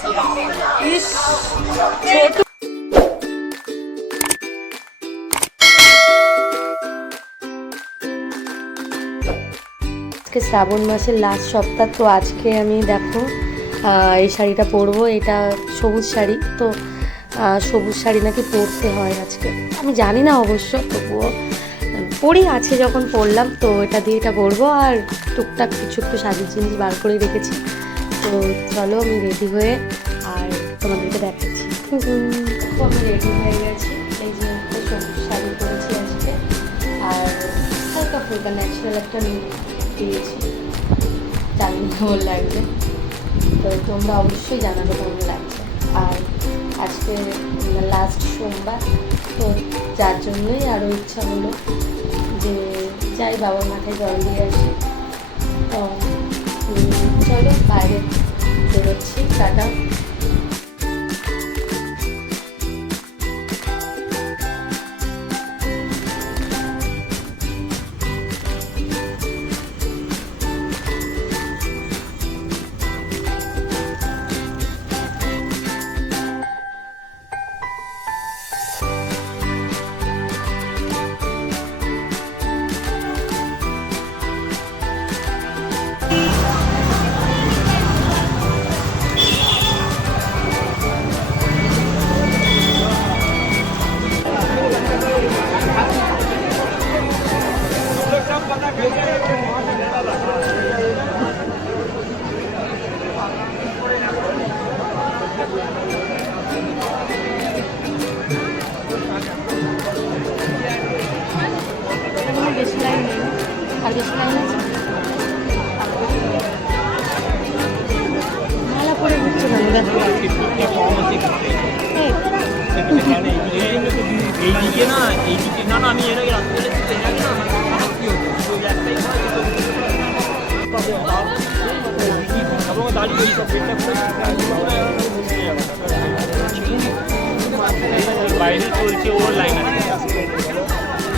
ইস ছোট আজকে শ্রাবণ মাসের লাস্ট সপ্তাহ, তো আজকে আমি দেখো এই শাড়িটা পরবো। এটা সবুজ শাড়ি, তো সবুজ শাড়ি নাকি পরতে হয় আজকে, আমি জানি না অবশ্য, তবুও পরি আছে যখন পরলাম, তো এটা দিয়ে এটা পরবো। আর টুকটাক কিছু একটু সাজের জিনিস বার করে রেখেছি, তো চলো আমি রেডি হয়ে আর তোমাদেরকে দেখাচ্ছি। আমি রেডি হয়ে গেছি, এই যে একটা সবুজ শাড়ি পরেছি আজকে, আর হালকা ফুলকা ন্যাচারাল একটা লুক দিয়েছি, জানি না কেমন লাগবে, তো তোমরা অবশ্যই জানাবে কেমন লাগছে। আর আজকে লাস্ট সোমবার, তো যার জন্যই আরও ইচ্ছা হলো যে যাই বাবার মাথায় জল দিয়ে আসি। তো চলো বাইরে বেরোচ্ছি, টাটা। মালা পরে ঘুরছে না, এইদিকে না, এইদিকে না, আমি এর আগে রাস্তা বলেছি, এর আগে না কি হতো একটাই দাঁড়িয়ে বাইরে চলছে ওর লাইন আছে,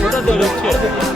ওটা বেরোচ্ছে ওর লাইন।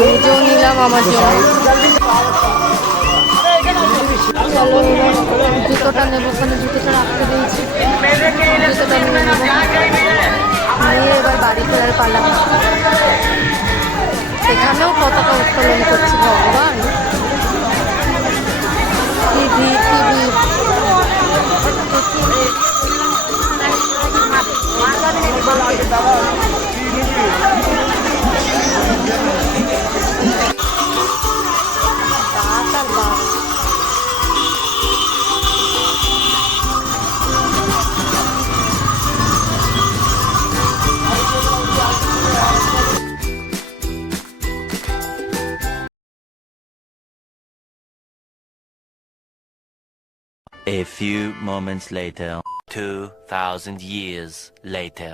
নিজেও নিলাম আমার জন্য। চলো জুতোটা নেবো, ওখানে জুতোটা রাখতে দিয়েছি, জুতোটা নিয়ে নেবো, নিয়ে এবার বাড়ি ফেরার পালা। এখানেও পতাকা উত্তোলন করছি, ভগবান TV TV A few moments later, 2,000 years later,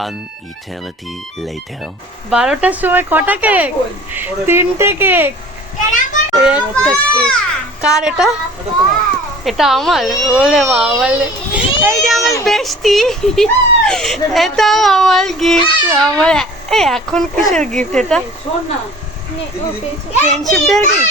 one eternity later. 12টার সময় কটা কেক? 3টে কেক। একটা কেক কার এটা? এটা আমার? ওরে বাবা, এই যে আমার মিষ্টি, এটাও আমার গিফট। আমার এখন কিসের গিফট এটা? Friendship day gift.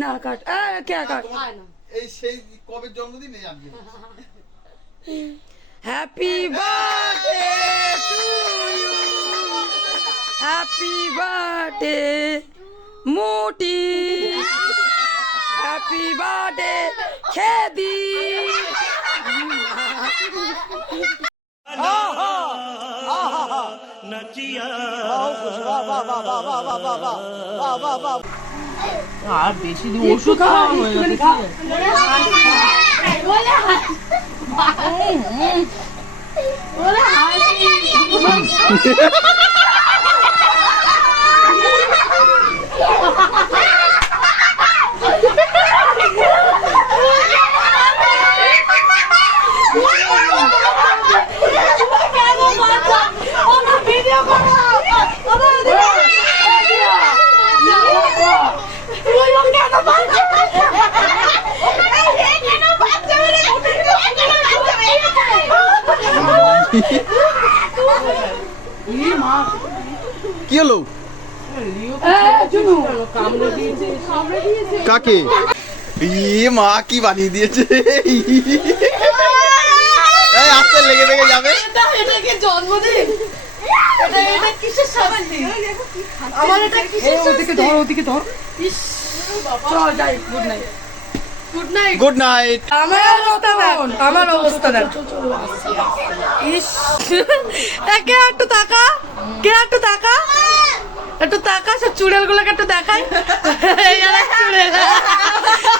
না কাট, কে কাট? এই সেই কবে জন্মদিন এই আজকে happy birthday to you, happy birthday মোটি, হ্যাপি বার্থডে খেদি। আর বেশি ওষুধ খাওয়া হয়ে গেছে। কি হলো? কাকে? মা কি বানিয়ে দিয়েছে? এই আস্তে লেগে লেগে যাবে। এটা কি জন্মদিন? এটা কিসের শাস্তি? আমার এটা কিসের শাস্তি? ওদিকে ধর। চল যাই, good night. Good night. Good night. আমার অবস্থা দেখ। ইস, কে একটু তাকা, কে একটু তাকা, একটু তাকা, সব চুড়েল গুলোকে একটু দেখাই।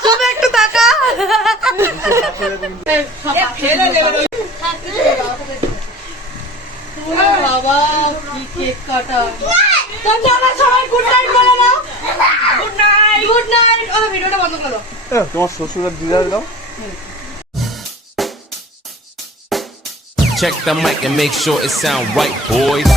শুধু একটু তাকা। বাবা কি কেক কাটা। সবাই গুড নাইট বলে না? Good night, good night. ভিডিওটা বন্ধ করো। তোমার শ্বশুরের দিদার দাও। Check the mic and make sure it sound right, boys.